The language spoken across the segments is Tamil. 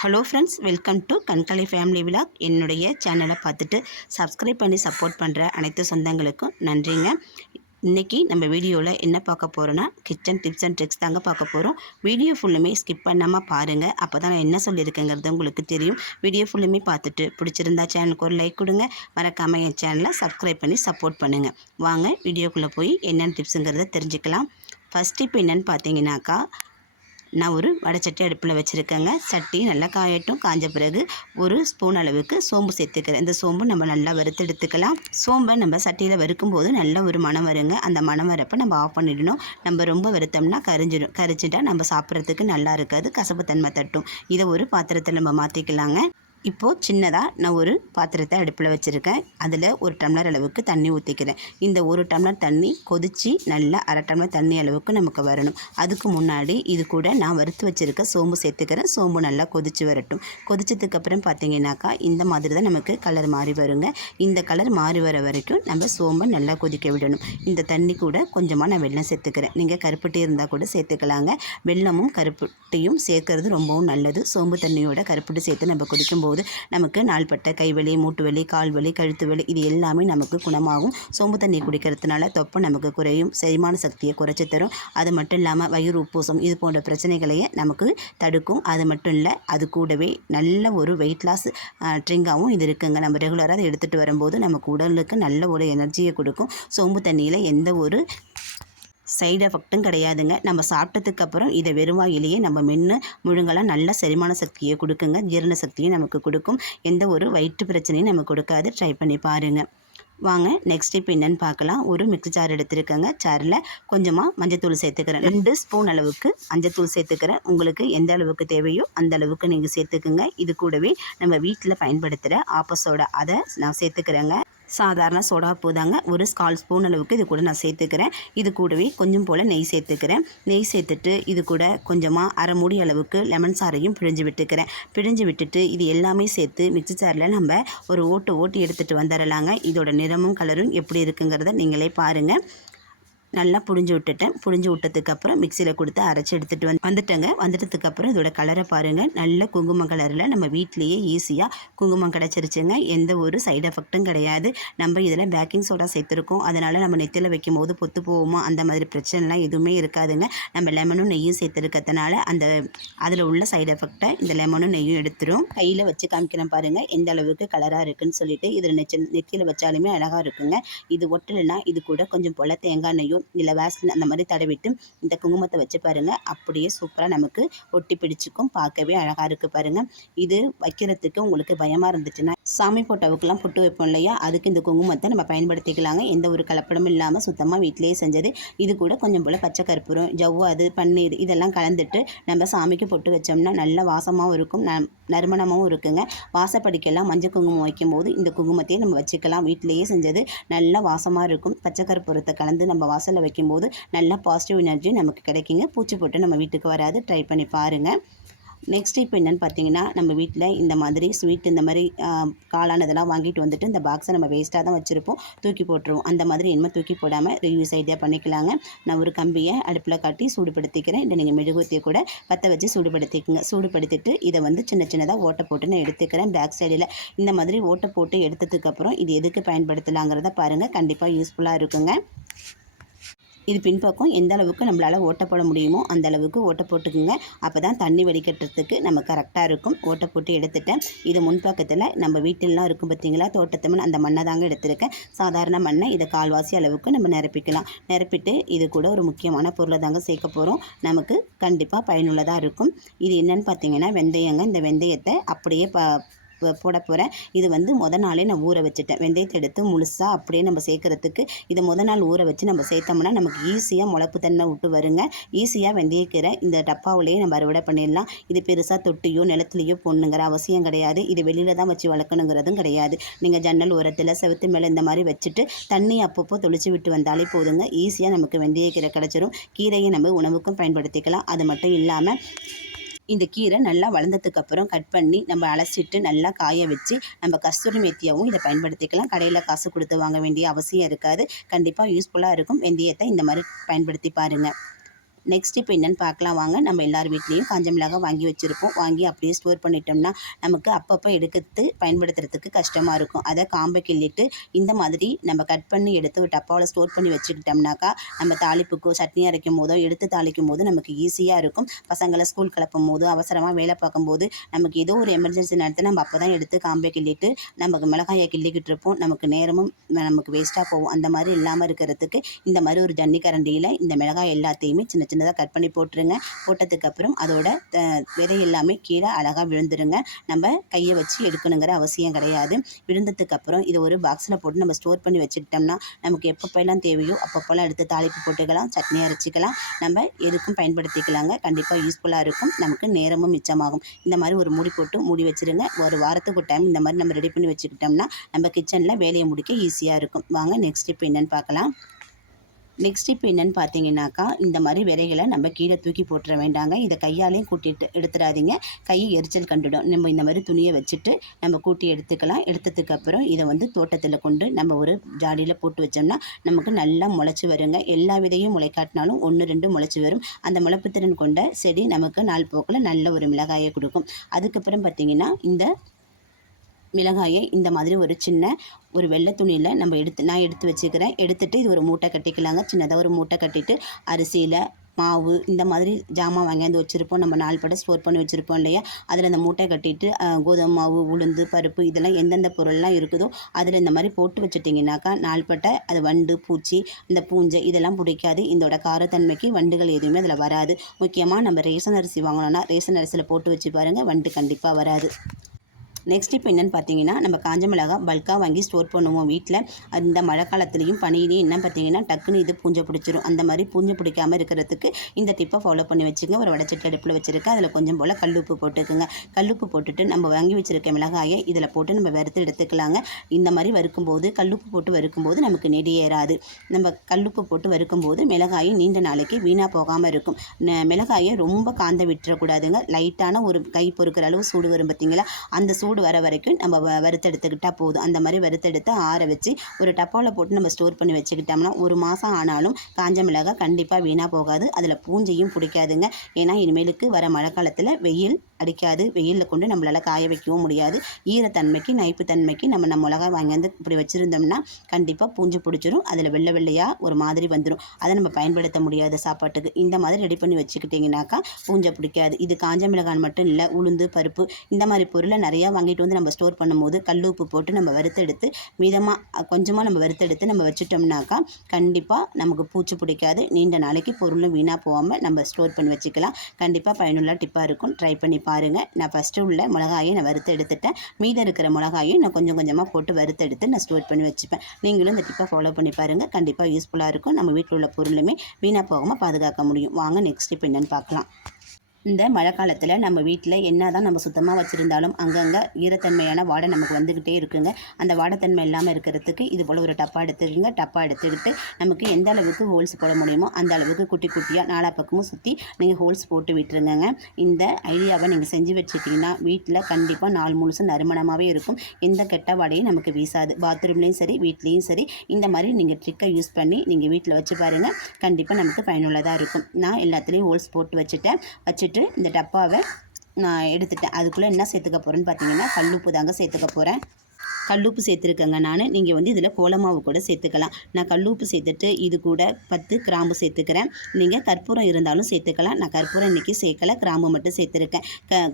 Hello friends, welcome to Kankalai family vlog. என்னுடைய சேனலை பார்த்துட்டு சப்ஸ்கிரைப் பண்ணி சப்போர்ட் பண்ணுற அனைத்து சொந்தங்களுக்கும் நன்றிங்க. இன்றைக்கி நம்ம வீடியோவில் என்ன பார்க்க போகிறோன்னா, கிச்சன் டிப்ஸ் அண்ட் ட்ரிக்ஸ் தாங்க பார்க்க போகிறோம். வீடியோ ஃபுல்லுமே ஸ்கிப் பண்ணாமல் பாருங்கள். அப்போ தான் நான் என்ன சொல்லியிருக்கேங்கிறது உங்களுக்கு தெரியும். வீடியோ ஃபுல்லுமே பார்த்துட்டு பிடிச்சிருந்தா சேனலுக்கு ஒரு லைக் கொடுங்க. மறக்காமல் என் சேனலை சப்ஸ்கிரைப் பண்ணி சப்போர்ட் பண்ணுங்கள். வாங்க வீடியோக்குள்ளே போய் என்னென்ன டிப்ஸுங்கிறத தெரிஞ்சுக்கலாம். ஃபஸ்ட் டிப் என்னென்னு பார்த்தீங்கன்னாக்கா, நான் ஒரு வடைச்சட்டி அடுப்பில் வச்சுருக்கேங்க. சட்டி நல்லா காயட்டும். காஞ்ச பிறகு ஒரு ஸ்பூன் அளவுக்கு சோம்பு சேர்த்துக்கிறேன். இந்த சோம்பு நம்ம நல்லா வறுத்து எடுத்துக்கலாம். சோம்பை நம்ம சட்டியில் வறுக்கும்போது நல்ல ஒரு மணம் வருங்க. அந்த மணம் வரப்போ நம்ம ஆஃப் பண்ணிடணும். நம்ம ரொம்ப வறுத்தோம்னா கரிஞ்சிட்டா நம்ம சாப்பிட்றதுக்கு நல்லா இருக்காது, கசப்புத்தன்மை தட்டும். இதை ஒரு பாத்திரத்தில் நம்ம மாற்றிக்கலாங்க. இப்போது சின்னதாக நான் ஒரு பாத்திரத்தை அடுப்பில் வச்சுருக்கேன். அதில் ஒரு டம்ளர் அளவுக்கு தண்ணி ஊற்றிக்கிறேன். இந்த ஒரு டம்ளர் தண்ணி கொதித்து நல்லா அரை டம்ளர் தண்ணி அளவுக்கு நமக்கு வரணும். அதுக்கு முன்னாடி இது கூட நான் வறுத்து வச்சுருக்க சோம்பு சேர்த்துக்கிறேன். சோம்பு நல்லா கொதித்து வரட்டும். கொதிச்சதுக்கப்புறம் பார்த்தீங்கன்னாக்கா இந்த மாதிரி தான் நமக்கு கலர் மாறி வருங்க. இந்த கலர் மாறி வர வரைக்கும் நம்ம சோம்பை நல்லா கொதிக்க விடணும். இந்த தண்ணி கூட கொஞ்சமாக நான் வெல்லம் சேர்த்துக்கிறேன். நீங்கள் கருப்பட்டி இருந்தால் கூட சேர்த்துக்கலாங்க. வெல்லமும் கருப்பட்டியும் சேர்க்கறது ரொம்பவும் நல்லது. சோம்பு தண்ணியோட கருப்பட்டி சேர்த்து நம்ம கொதிக்கும்போது நமக்கு நாள்பட்ட கைவலி, மூட்டு வலி, கால் வலி, கழுத்து வலி இது எல்லாமே நமக்கு குணமாகும். சோம்பு தண்ணி குடிக்கிறதுனால தொப்பை நமக்கு குறையும், செரிமான சக்தியை குறைச்சி தரும். அது மட்டும் இல்லாமல் வயிறு உப்பூசம் இது போன்ற பிரச்சனைகளையே நமக்கு தடுக்கும். அது மட்டும் இல்லை, அது கூடவே நல்ல ஒரு வெயிட் லாஸ் ட்ரிங்காகவும் இது இருக்குங்க. நம்ம ரெகுலராக அதை எடுத்துகிட்டு வரும்போது நமக்கு உடலுக்கு நல்ல ஒரு எனர்ஜியை கொடுக்கும். சோம்பு தண்ணியில் எந்த ஒரு சைடு எஃபெக்ட்டும் கிடையாதுங்க. நம்ம சாப்பிட்டதுக்கப்புறம் இதை வெறும் வாயிலேயே நம்ம மென்று முழுங்கலாம். நல்ல செரிமான சக்தியை கொடுக்குங்க, ஜீரண சக்தியும் நமக்கு கொடுக்கும். எந்த ஒரு வயிற்று பிரச்சனையும் நமக்கு கொடுக்காது. ட்ரை பண்ணி பாருங்கள். வாங்க நெக்ஸ்ட் டிப் என்னென்னு பார்க்கலாம். ஒரு மிக்ஸி ஜார் எடுத்துருக்கேங்க. ஜாரில் கொஞ்சமாக மஞ்சத்தூள் சேர்த்துக்கிறேன். 2 ஸ்பூன் அளவுக்கு மஞ்சத்தூள் சேர்த்துக்கிறேன். உங்களுக்கு எந்த அளவுக்கு தேவையோ அந்த அளவுக்கு நீங்கள் சேர்த்துக்குங்க. இது கூடவே நம்ம வீட்டில் பயன்படுத்துகிற ஆப்ப சோடா அதை நான் சேர்த்துக்கிறேங்க. சாதாரண சோடா தாங்க. ஒரு 1/4 ஸ்பூன் அளவுக்கு இது கூட நான் சேர்த்துக்கிறேன். இது கூடவே கொஞ்சம் போல் நெய் சேர்த்துக்கிறேன். நெய் சேர்த்துட்டு இது கூட கொஞ்சமாக அரை மூடி அளவுக்கு லெமன் சாறையும் பிழிஞ்சு விட்டுக்கிறேன். பிழிஞ்சு விட்டுட்டு இது எல்லாமே சேர்த்து மிக்ஸி ஜாரில் நம்ம ஒரு ஓட்டி எடுத்துகிட்டு வந்துடலாங்க. இதோட நிறமும் கலரும் எப்படி இருக்குங்கிறத நீங்களே பாருங்கள். நல்லா புழிஞ்சு விட்டுட்டேன். புழிஞ்சு விட்டதுக்கப்புறம் மிக்சியில் கொடுத்து அரைச்சி எடுத்துகிட்டு வந்துட்டேங்க. வந்துட்டதுக்கப்புறம் இதோட கலரை பாருங்கள். நல்ல குங்குமம் கலரில் நம்ம வீட்டிலையே ஈஸியாக குங்குமம் கிடச்சிருச்சுங்க. எந்த ஒரு சைடு எஃபெக்ட்டும் கிடையாது. நம்ம இதில் பேக்கிங் சோடா சேர்த்துருக்கோம். அதனால் நம்ம நெத்தியில் வைக்கும் போது பொத்து போவோமா அந்த மாதிரி பிரச்சனைலாம் எதுவுமே இருக்காதுங்க. நம்ம லெமனும் நெய்யும் சேர்த்துருக்கிறதுனால அதில் உள்ள சைடு எஃபெக்டை இந்த லெமனும் நெய்யும் எடுத்துரும். கையில் வச்சு காமிக்கிறேன் பாருங்கள் எந்த அளவுக்கு கலராக இருக்குதுன்னு சொல்லிட்டு. இதில் நெத்தியில் வச்சாலுமே அழகாக இருக்குங்க. இது ஒட்டலைன்னா இது கூட கொஞ்சம் போல் தேங்காய் நெய்யும் இல்லை வேஸ்லின் அந்த மாதிரி தடவிட்டு இந்த குங்குமத்தை வச்சு பாருங்கள். அப்படியே சூப்பராக நமக்கு ஒட்டி பிடிச்சிக்கும். பார்க்கவே அழகாக இருக்குது பாருங்கள். இது வைக்கிறதுக்கு உங்களுக்கு பயமாக இருந்துச்சுன்னா சாமி போட்டோவுக்கெல்லாம் பொட்டு வைப்போம் இல்லையா, அதுக்கு இந்த குங்குமத்தை நம்ம பயன்படுத்திக்கலாங்க. எந்த ஒரு கலப்படமும் இல்லாமல் சுத்தமாக வீட்டிலேயே செஞ்சது. இது கூட கொஞ்சம் போல் பச்சை கற்பூரம், ஜவ்வாது, பன்னீர் இதெல்லாம் கலந்துட்டு நம்ம சாமிக்கு பொட்டு வச்சோம்னா நல்ல வாசமாகவும் இருக்கும், நறுமணமாகவும் இருக்குங்க. வாசப்படிக்கெல்லாம் மஞ்சள் குங்குமம் வைக்கும்போது இந்த குங்குமத்தையே நம்ம வச்சுக்கலாம். வீட்டிலேயே செஞ்சது நல்ல வாசமாக இருக்கும். பச்சை கற்பூரத்தை கலந்து நம்ம வாசலில் வைக்கும்போது நல்ல பாசிட்டிவ் எனர்ஜி நமக்கு கிடைக்குங்க. பூச்சி போட்டு நம்ம வீட்டுக்கு வராது. ட்ரை பண்ணி பாருங்கள். நெக்ஸ்ட் இப்போ என்னென்னு பார்த்தீங்கன்னா, நம்ம வீட்டில் இந்த மாதிரி ஸ்வீட் இந்த மாதிரி காளானதெல்லாம் வாங்கிட்டு வந்துட்டு இந்த பாக்ஸை நம்ம வேஸ்ட்டாக தான் வச்சுருப்போம், தூக்கி போட்டுருவோம். அந்த மாதிரி இனிமேல் தூக்கி போடாமல் ரியூஸ் ஐடியா பண்ணிக்கலாங்க. நான் ஒரு கம்பியை அடுப்பில் காட்டி சூடுபடுத்திக்கிறேன். இல்லை நீங்கள் மெழுகுவர்த்தியை கூட பற்ற வச்சு சூடுபடுத்திக்கங்க. சூடுபடுத்திட்டு இதை சின்ன சின்னதாக ஓட்டை போட்டு நான் எடுத்துக்கிறேன். பேக் சைடில் இந்த மாதிரி ஓட்டை போட்டு எடுத்ததுக்கப்புறம் இது எதுக்கு பயன்படுத்தலாங்கிறத பாருங்கள். கண்டிப்பாக யூஸ்ஃபுல்லாக இருக்குங்க. இது பின்பக்கம் எந்த அளவுக்கு நம்மளால் ஓட்டை போட முடியுமோ அந்த அளவுக்கு ஓட்டை போட்டுக்குங்க. அப்போ தான் தண்ணி வடிகட்டுறதுக்கு நம்ம கரெக்டாக இருக்கும். ஓட்டை போட்டு எடுத்துட்டேன். இது முன்பக்கத்தில் நம்ம வீட்டிலலாம் இருக்கும் பார்த்தீங்களா, தோட்டத்து மண், அந்த மண்ணை தாங்க எடுத்துருக்கேன். சாதாரண மண்ணை இதை கால்வாசி அளவுக்கு நம்ம நிரப்பிக்கலாம். நிரப்பிட்டு இது கூட ஒரு முக்கியமான பொருளை தாங்க சேர்க்க போகிறோம். நமக்கு கண்டிப்பாக பயனுள்ளதாக இருக்கும். இது என்னென்னு பார்த்தீங்கன்னா வெந்தயங்க. இந்த வெந்தயத்தை அப்படியே போட போகிறேன். இது நாளே நான் ஊற வச்சுட்டேன். வெந்தயத்தை எடுத்து முழுசாக அப்படியே நம்ம சேர்க்குறதுக்கு இதை நாள் ஊற வச்சு நம்ம சேர்த்தோம்னா நமக்கு ஈஸியாக முளைப்பு தன்மை விட்டு வருங்க. ஈஸியாக வெந்தயக்கீரை இந்த டப்பாவிலேயே நம்ம அறுவடை பண்ணிடலாம். இது பெருசாக தொட்டியோ நிலத்துலையோ போடணுங்கிற அவசியம் கிடையாது. இது வெளியில் தான் வச்சு வளர்க்கணுங்கிறதும் கிடையாது. நீங்கள் ஜன்னல் ஓரத்தில் செவுத்து மேலே இந்த மாதிரி வச்சுட்டு தண்ணி அப்பப்போ தொளிச்சு விட்டு வந்தாலே போதுங்க. ஈஸியாக நமக்கு வெந்தயக்கீரை கிடச்சிரும். கீரையை நம்ம உணவுக்கும் பயன்படுத்திக்கலாம். அது மட்டும் இல்லாமல் இந்த கீரை நல்லா வளர்ந்ததுக்கப்புறம் கட் பண்ணி நம்ம அலசிட்டு நல்லா காய வச்சு நம்ம கஸ்தூரி மெத்தியாகவும் இதை பயன்படுத்திக்கலாம். கடையில் காசு கொடுத்து வாங்க வேண்டிய அவசியம் இருக்காது. கண்டிப்பாக யூஸ்ஃபுல்லாக இருக்கும். வெந்தயத்தை இந்த மாதிரி பயன்படுத்தி பாருங்கள். நெக்ஸ்ட் இப்போ என்னென்னு பார்க்கலாம் வாங்க. நம்ம எல்லார் வீட்லேயும் காஞ்ச மிளகாய் வாங்கி வச்சுருப்போம். வாங்கி அப்படியே ஸ்டோர் பண்ணிட்டோம்னா நமக்கு அப்பப்போ எடுக்கிறது பயன்படுத்துறதுக்கு கஷ்டமாக இருக்கும். அதை காம்பை கிள்ளிட்டு இந்த மாதிரி நம்ம கட் பண்ணி எடுத்து ஒரு டப்பாவில் ஸ்டோர் பண்ணி வச்சுக்கிட்டோம்னாக்கா நம்ம தாளிப்புக்கோ சட்னி அரைக்கும் போதோ எடுத்து தாளிக்கும் போது நமக்கு ஈஸியாக இருக்கும். பசங்களை ஸ்கூல் கிளப்பும் போது அவசரமாக வேலை பார்க்கும்போது நமக்கு ஏதோ ஒரு எமர்ஜென்சி நேரத்தில் நம்ம அப்போ தான் எடுத்து காம்பை கிள்ளிட்டு நமக்கு மிளகாயை கிள்ளிக்கிட்டு இருப்போம். நமக்கு நேரமும் நமக்கு வேஸ்ட்டாக போகும். அந்த மாதிரி இல்லாமல் இருக்கிறதுக்கு இந்த மாதிரி ஒரு ஜன்னி கரண்டியில் இந்த மிளகாய் எல்லாத்தையுமே சின்ன சின்னதாக கட் பண்ணி போட்டுருங்க. போட்டதுக்கப்புறம் அதோட விதை எல்லாமே கீழே அழகாக விழுந்துருங்க. நம்ம கையை வச்சு எடுக்கணுங்கிற அவசியம் கிடையாது. விழுந்ததுக்கப்புறம் இதை ஒரு பாக்ஸில் போட்டு நம்ம ஸ்டோர் பண்ணி வச்சுக்கிட்டோம்னா நமக்கு எப்பப்போலாம் தேவையோ அப்பப்போலாம் எடுத்து தாளிப்பு போட்டுக்கலாம், சட்னி அரைச்சிக்கலாம், நம்ம எதுக்கும் பயன்படுத்திக்கலாங்க. கண்டிப்பாக யூஸ்ஃபுல்லாக இருக்கும். நமக்கு நேரமும் மிச்சமாகும். இந்த மாதிரி ஒரு மூடி போட்டு மூடி வச்சுருங்க. ஒரு வாரத்துக்கு ஒரு டைம் இந்த மாதிரி நம்ம ரெடி பண்ணி வச்சுக்கிட்டோம்னா நம்ம கிச்சனில் வேலையை முடிக்க ஈஸியாக இருக்கும். வாங்க நெக்ஸ்ட் இப்போ என்னென்னு பார்க்கலாம். நெக்ஸ்ட் இப்போ என்னென்னு பார்த்தீங்கன்னாக்கா இந்த மாதிரி விதைகளை நம்ம கீழே தூக்கி போட்டுற வேண்டாங்க. இதை கையாலையும் கூட்டிட்டு எடுத்துடாதீங்க. கையை எரிச்சல் கண்டுடும். நம்ம இந்த மாதிரி துணியை வச்சுட்டு நம்ம கூட்டி எடுத்துக்கலாம். எடுத்ததுக்கப்புறம் இதை வந்து தோட்டத்தில் கொண்டு நம்ம ஒரு ஜாடியில் போட்டு வச்சோம்னா நமக்கு நல்லா முளைச்சி வருங்க. எல்லா விதையும் முளைக்காட்டினாலும் 1 2 முளைச்சி வரும். அந்த முளைப்பு திறன் கொண்ட செடி நமக்கு நாள் போக்கில் நல்ல ஒரு மிளகாயை கொடுக்கும். அதுக்கப்புறம் பார்த்திங்கன்னா இந்த மிளகாயை இந்த மாதிரி ஒரு சின்ன ஒரு வெள்ளை துணியில் நான் எடுத்து வச்சுக்கிறேன். எடுத்துகிட்டு இது ஒரு மூட்டை கட்டிக்கலாங்க. சின்னதாக ஒரு மூட்டை கட்டிட்டு அரிசியில் மாவு இந்த மாதிரி ஜாமான் வாங்கியாந்து வச்சுருப்போம். நம்ம 4 படம் ஸ்டோர் பண்ணி வச்சுருப்போம் இல்லையா, அதில் அந்த மூட்டை கட்டிட்டு கோதுமை மாவு, உளுந்து, பருப்பு இதெல்லாம் எந்தெந்த பொருள்லாம் இருக்குதோ அதில் இந்த மாதிரி போட்டு வச்சுட்டிங்கனாக்கா 4 பட்டை அது வண்டு, பூச்சி, இந்த பூஞ்சை இதெல்லாம் பிடிக்காது. இதோட காரத்தன்மைக்கு வண்டுகள் எதுவுமே அதில் வராது. முக்கியமாக நம்ம ரேஷன் அரிசி வாங்கினோன்னா ரேஷன் அரிசியில் போட்டு வச்சு பாருங்கள், வண்டு கண்டிப்பாக வராது. நெக்ஸ்ட் இப்போ என்னென்னு பார்த்தீங்கன்னா நம்ம காஞ்ச மிளகாய் பல்காக வாங்கி ஸ்டோர் பண்ணுவோம் வீட்டில். அந்த மழை காலத்துலேயும் பனியிலையும் என்ன பார்த்தீங்கன்னா டக்குன்னு இது பூஞ்சை பிடிச்சிரும். அந்த மாதிரி பூஞ்சை பிடிக்காமல் இருக்கிறதுக்கு இந்த டிப்பை ஃபாலோ பண்ணி வச்சுங்க. ஒரு வடச்சட்டி அடுப்பில் வச்சுருக்கேன். அதில் கொஞ்சம் போல் கல்லுப்பு போட்டுக்குங்க. கல்லுப்பு போட்டுட்டு நம்ம வாங்கி வச்சுருக்க மிளகாயை இதில் போட்டு நம்ம வறுத்து எடுத்துக்கலாங்க. இந்த மாதிரி வறுக்கும்போது கல்லுப்பு போட்டு வறுக்கும்போது நமக்கு நெடியேறாது. நம்ம கல்லுப்பு போட்டு வறுக்கும்போது மிளகாயை நீண்ட நாளைக்கு வீணாக போகாமல் இருக்கும். மிளகாயை ரொம்ப காந்த விட்டுறக்கூடாதுங்க. லைட்டான ஒரு கை பொறுக்கிற அளவு சூடு வரும் பார்த்தீங்களா, அந்த சூடு வர வரைக்கும் நம்ம வறுத்தெடுத்துக்கிட்டால் போதும். அந்த மாதிரி வறுத்தெடுத்து ஆற வச்சு ஒரு டப்பாவில் போட்டு நம்ம ஸ்டோர் பண்ணி வச்சுக்கிட்டோம்னா 1 மாதம் ஆனாலும் காஞ்ச மிளகாய் கண்டிப்பாக வீணாக போகாது. அதில் பூஞ்சையும் பிடிக்காதுங்க. ஏன்னா இனிமேலுக்கு வர மழை காலத்தில் வெயில் அடிக்காது. வெயிலில் கொண்டு நம்மளால் காய வைக்கவும் முடியாது. ஈரத்தன்மைக்கு நைப்புத்தன்மைக்கு நம்ம மிளகாய் வாங்கியாந்து இப்படி வச்சுருந்தோம்னா கண்டிப்பாக பூஞ்சை பிடிச்சிரும். அதில் வெள்ளை வெள்ளையாக ஒரு மாதிரி வந்துடும். அதை நம்ம பயன்படுத்த முடியாத சாப்பாட்டுக்கு. இந்த மாதிரி ரெடி பண்ணி வச்சுக்கிட்டிங்கனாக்கா பூஞ்சை பிடிக்காது. இது காஞ்ச மிளகாய் மட்டும் இல்லை, உளுந்து, பருப்பு இந்த மாதிரி பொருளை நிறையா வாங்கிட்டு வந்து நம்ம ஸ்டோர் பண்ணும்போது கல்லுப்பு போட்டு நம்ம வறுத்தெடுத்து கொஞ்சமாக நம்ம வறுத்தெடுத்து நம்ம வச்சுட்டோம்னாக்கா கண்டிப்பாக நமக்கு பூச்சி பிடிக்காது. நீண்ட நாளைக்கு பொருளும் வீணாக போகாமல் நம்ம ஸ்டோர் பண்ணி வச்சுக்கலாம். கண்டிப்பாக பயனுள்ள டிப்பாக இருக்கும். ட்ரை பண்ணி பாருங்கள். நான் ஃபஸ்ட்டு உள்ள மிளகாயை நான் வறுத்து எடுத்துட்டேன். மீதம் இருக்கிற மிளகாயும் நான் கொஞ்சம் கொஞ்சமாக போட்டு வறுத்தெடுத்து நான் ஸ்டோர் பண்ணி வச்சுப்பேன். நீங்களும் இந்த டிப்பை ஃபாலோ பண்ணி பாருங்கள். கண்டிப்பாக யூஸ்ஃபுல்லாக இருக்கும். நம்ம வீட்டில் உள்ள பொருளுமே வீணாக போகாமல் பாதுகாக்க முடியும். வாங்க நெக்ஸ்ட் டிப் என்னென்னு பார்க்கலாம். இந்த மழை காலத்தில் நம்ம வீட்டில் என்ன தான் நம்ம சுத்தமாக வச்சுருந்தாலும் அங்கங்கே ஈரத்தன்மையான வாடை நமக்கு வந்துக்கிட்டே இருக்குங்க. அந்த வாடைத்தன்மை இல்லாமல் இருக்கிறதுக்கு இது போல் ஒரு டப்பா எடுத்துக்கோங்க. டப்பா எடுத்துக்கிட்டு நமக்கு எந்த அளவுக்கு ஹோல்ஸ் போட முடியுமோ அந்த அளவுக்கு குட்டி குட்டியாக 4 பக்கமும் சுற்றி நீங்கள் ஹோல்ஸ் போட்டு விட்டுருங்க. இந்த ஐடியாவை நீங்கள் செஞ்சு வச்சுக்கிட்டிங்கன்னா வீட்டில் கண்டிப்பாக நாள் முழுசும் நறுமணமாகவே இருக்கும். எந்த கெட்ட வாடையும் நமக்கு வீசாது. பாத்ரூம்லேயும் சரி வீட்லேயும் சரி இந்த மாதிரி நீங்கள் ட்ரிக்கை யூஸ் பண்ணி நீங்கள் வீட்டில் வச்சு பாருங்கள். கண்டிப்பாக நமக்கு பயனுள்ளதாக இருக்கும். நான் எல்லாத்துலேயும் ஹோல்ஸ் போட்டு வச்சுட்டு இந்த டப்பாவை நான் எடுத்துட்டேன். அதுக்குள்ளே என்ன சேர்த்துக்க போகிறேன்னு பார்த்தீங்கன்னா கல்லுப்பு தாங்க சேர்த்துக்க போகிறேன். கல்லுப்பு சேர்த்துருக்கேங்க நான். நீங்கள் வந்து இதில் கோலமாவு கூட சேர்த்துக்கலாம். நான் கல்லுப்பு சேர்த்துட்டு இது கூட 10 கிராம்பு சேர்த்துக்கிறேன். நீங்கள் கற்பூரம் இருந்தாலும் சேர்த்துக்கலாம். நான் கற்பூரம் இன்றைக்கி சேர்க்கலை, கிராம்பு மட்டும் சேர்த்துருக்கேன்.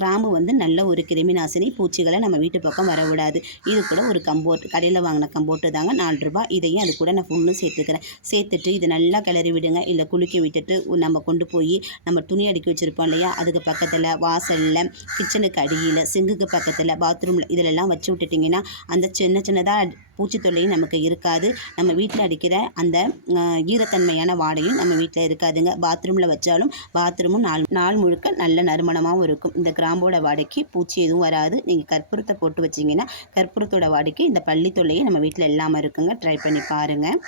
கிராம்பு வந்து நல்ல ஒரு கிருமி நாசினி, பூச்சிகளை நம்ம வீட்டு பக்கம் வர விடாது. இது கூட ஒரு கம்போட்டு, கடையில் வாங்கின கம்போட்டு தாங்க, 4 ரூபாய். இதையும் அது கூட நான் ஃபுல்லும் சேர்த்துக்கிறேன். சேர்த்துட்டு இது நல்லா கிளறி விடுங்க. இல்லை குளிக்க விட்டுட்டு நம்ம கொண்டு போய் நம்ம துணி அடுக்கி வச்சுருப்போம் இல்லையா, அதுக்கு பக்கத்தில், வாசலில், கிச்சனுக்கு அடியில், சிங்குக்கு பக்கத்தில், பாத்ரூமில் இதிலெல்லாம் வச்சு விட்டுட்டிங்கன்னா அந்த சின்னதாக பூச்சி தொல்லையும் நமக்கு இருக்காது. நம்ம வீட்டில் அடிக்கிற அந்த ஈரத்தன்மையான வாடையும் நம்ம வீட்டில் இருக்காதுங்க. பாத்ரூமில் வச்சாலும் பாத்ரூமும் நாள் முழுக்க நல்ல நறுமணமாகவும் இருக்கும். இந்த கிராம்போட வாடைக்கு பூச்சி எதுவும் வராது. நீங்கள் கற்பூரத்தை போட்டு வச்சிங்கன்னா கற்பூரத்தோட வாடைக்கு இந்த பள்ளி தொல்லையும் நம்ம வீட்டில் இல்லாமல் இருக்குங்க. ட்ரை பண்ணி பாருங்கள்.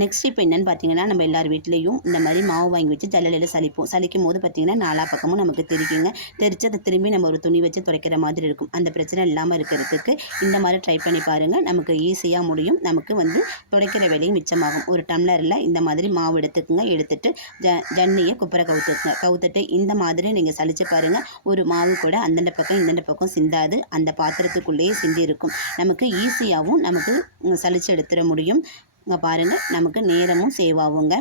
நெக்ஸ்ட் இப்போ என்னென்னு பார்த்தீங்கன்னா, நம்ம எல்லார் வீட்லேயும் இந்த மாதிரி மாவு வாங்கி வச்சு ஜல்லலையில் சலிப்போம். சலிக்கும் போது பார்த்தீங்கன்னா, நாலா பக்கமும் நமக்கு தெரிக்குங்க. தெரிச்சு அதை திரும்பி நம்ம ஒரு துணி வச்சு துடைக்கிற மாதிரி இருக்கும். அந்த பிரச்சனை இல்லாமல் இருக்கிறதுக்கு இந்த மாதிரி ட்ரை பண்ணி பாருங்கள். நமக்கு ஈஸியாக முடியும். நமக்கு துடைக்கிற வேலையும் மிச்சமாகும். ஒரு டம்ளரில் இந்த மாதிரி மாவு எடுத்துக்குங்க. எடுத்துட்டு ஜன்னியை குப்புற கவுத்துக்குங்க. கவுத்துட்டு இந்த மாதிரி நீங்கள் சலிச்சு பாருங்கள். ஒரு மாவு கூட அந்தண்ட பக்கம் இந்தண்ட பக்கம் சிந்தாது. அந்த பாத்திரத்துக்குள்ளேயே சிந்தி இருக்கும். நமக்கு ஈஸியாகவும் நமக்கு சலிச்சு எடுத்துட முடியும். இங்கே பாருங்கள், நமக்கு நேரமும் சேவ் ஆகுங்க.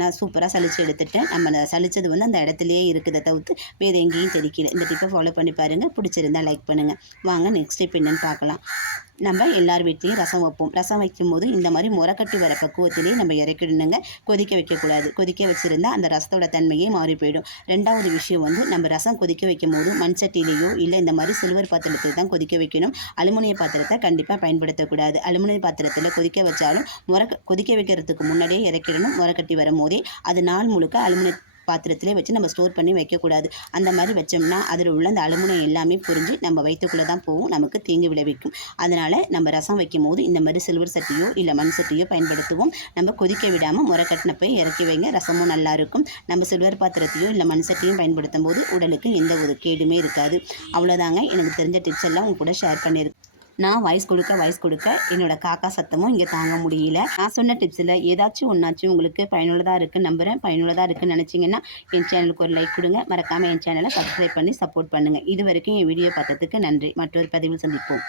நான் சூப்பராக சலிச்சு எடுத்துட்டேன். நம்ம சலிச்சது அந்த இடத்துலையே இருக்குதை தவிர்த்து வேறு எங்கேயும் தெரிக்கல. இந்த டிப்பை ஃபாலோ பண்ணி பாருங்கள். பிடிச்சிருந்தா லைக் பண்ணுங்கள். வாங்க நெக்ஸ்ட் டிப் என்னென்னு பார்க்கலாம். நம்ம எல்லார் வீட்லேயும் ரசம் வைப்போம். ரசம் வைக்கும்போது இந்த மாதிரி முறைக்கட்டி வர பக்குவத்திலே நம்ம இறக்கிடணுங்க. கொதிக்க வைக்கக்கூடாது. கொதிக்க வச்சுருந்தா அந்த ரசத்தோட தன்மையே மாறி போயிடும். ரெண்டாவது விஷயம் நம்ம ரசம் கொதிக்க வைக்கும் போது மண் சட்டிலேயோ இல்லை இந்த மாதிரி சில்வர் பாத்திரத்தில் தான் கொதிக்க வைக்கணும். அலுமினிய பாத்திரத்தை கண்டிப்பாக பயன்படுத்தக்கூடாது. அலுமினிய பாத்திரத்தில் கொதிக்க வச்சாலும் கொதிக்க வைக்கிறதுக்கு முன்னாடியே இறக்கிடணும். முறைக்கட்டி வரும்போதே அது நாள் முழுக்க அலுமினிய பாத்திரத்திலே வச்சு நம்ம ஸ்டோர் பண்ணி வைக்கக்கூடாது. அந்த மாதிரி வச்சோம்னா அதில் உள்ள அந்த அலுமினியம் எல்லாமே புரிஞ்சு நம்ம வயிற்றுக்குள்ளே தான் போகும். நமக்கு தீங்கு விளைவிக்கும். அதனால் நம்ம ரசம் வைக்கும் போது இந்த மாதிரி சில்வர் சட்டியோ இல்லை மண் சட்டியோ பயன்படுத்துவோம். நம்ம கொதிக்க விடாமல் முறைக்கட்டினப்போ இறக்கி வைங்க. ரசமும் நல்லாயிருக்கும். நம்ம சில்வர் பாத்திரத்தையோ இல்லை மண் சட்டியும் பயன்படுத்தும் போது உடலுக்கு எந்த ஒரு கேடுமே இருக்காது. அவ்வளோதாங்க. எனக்கு தெரிஞ்ச டிப்ஸ் எல்லாம் உங்க கூட ஷேர் பண்ணியிருக்கேன். நான் வாய்ஸ் கொடுக்க என்னோடய காக்கா சத்தமும் இங்கே தாங்க முடியல. நான் சொன்ன டிப்ஸில் ஏதாச்சும் ஒன்றாச்சும் உங்களுக்கு பயனுள்ளதாக இருக்குன்னு நம்புகிறேன். பயனுள்ளதாக இருக்குன்னு நினச்சிங்கன்னா என் சேனலுக்கு ஒரு லைக் கொடுங்க. மறக்காமல் என் சேனலை சப்ஸ்கிரைப் பண்ணி சப்போர்ட் பண்ணுங்கள். இது வரைக்கும் என் வீடியோ பார்த்ததுக்கு நன்றி. மற்றொரு பதிவில் சந்திப்போம்.